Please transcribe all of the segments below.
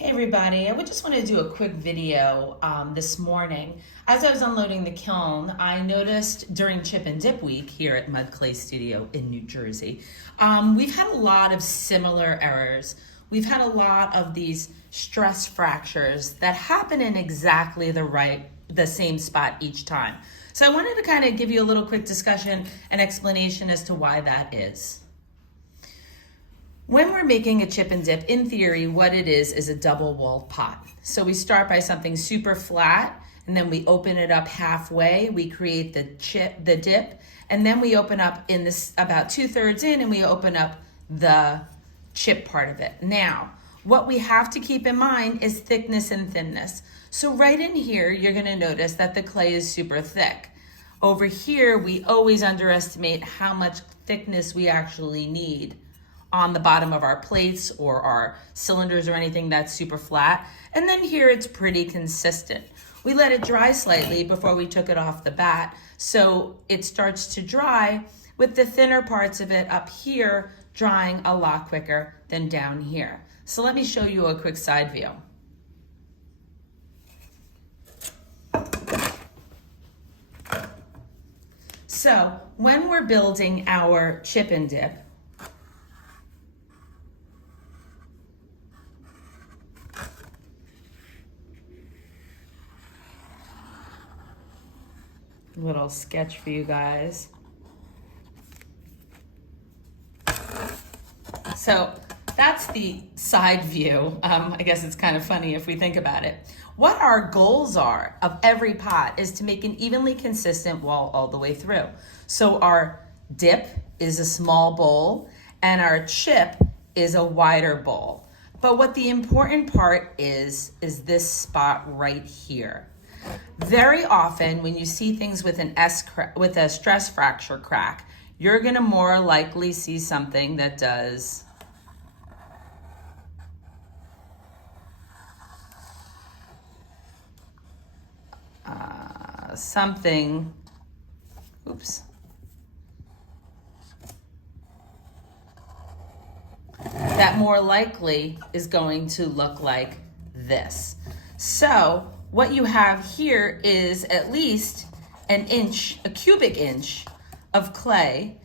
Hey everybody, I would just want to do a quick video this morning. As I was unloading the kiln, I noticed during Chip and Dip Week here at Mud Clay Studio in New Jersey, we've had a lot of similar errors. We've had a lot of these stress fractures that happen in exactly the same spot each time. So I wanted to kind of give you a little quick discussion and explanation as to why that is. When we're making a chip and dip, in theory, what it is a double walled pot. So we start by something super flat, and then we open it up halfway. We create the dip, and then we open up in this about 2/3 in, and we open up the chip part of it. Now, what we have to keep in mind is thickness and thinness. So right in here, you're gonna notice that the clay is super thick. Over here, we always underestimate how much thickness we actually need on the bottom of our plates or our cylinders or anything that's super flat. And then here it's pretty consistent. We let it dry slightly before we took it off the bat, so it starts to dry with the thinner parts of it up here drying a lot quicker than down here. So let me show you a quick side view. So when we're building our chip and dip, little sketch for you guys. So that's the side view. I guess it's kind of funny if we think about it. What our goals are of every pot is to make an evenly consistent wall all the way through. So our dip is a small bowl and our chip is a wider bowl. But what the important part is this spot right here. Very often when you see things with with a stress fracture crack, you're gonna more likely see something that does something, oops, that more likely is going to look like this. So what you have here is at least an inch, a cubic inch of clay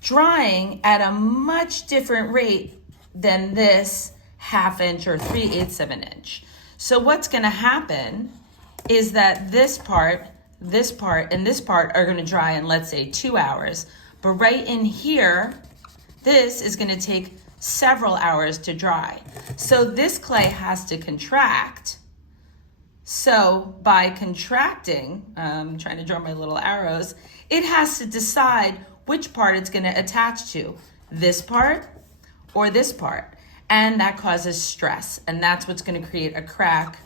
drying at a much different rate than this 1/2 inch or 3/8 of an inch. So what's gonna happen is that this part, and this part are gonna dry in, let's say, 2 hours. But right in here, this is gonna take several hours to dry. So this clay has to contract. So by contracting, I'm trying to draw my little arrows, it has to decide which part it's gonna attach to, this part or this part. And that causes stress. And that's what's gonna create a crack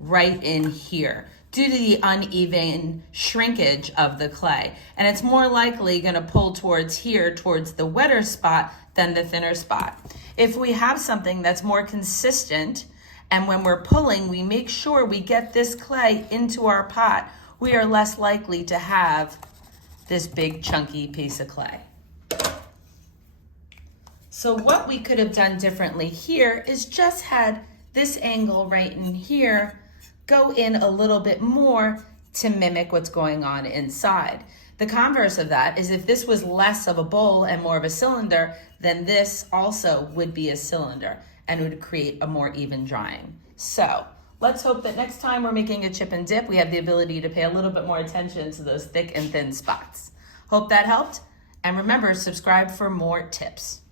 right in here due to the uneven shrinkage of the clay. And it's more likely gonna pull towards here, towards the wetter spot than the thinner spot. If we have something that's more consistent, and when we're pulling, we make sure we get this clay into our pot, we are less likely to have this big chunky piece of clay. So what we could have done differently here is just had this angle right in here go in a little bit more to mimic what's going on inside. The converse of that is if this was less of a bowl and more of a cylinder, then this also would be a cylinder and would create a more even drying. So let's hope that next time we're making a chip and dip, we have the ability to pay a little bit more attention to those thick and thin spots. Hope that helped. And remember, subscribe for more tips.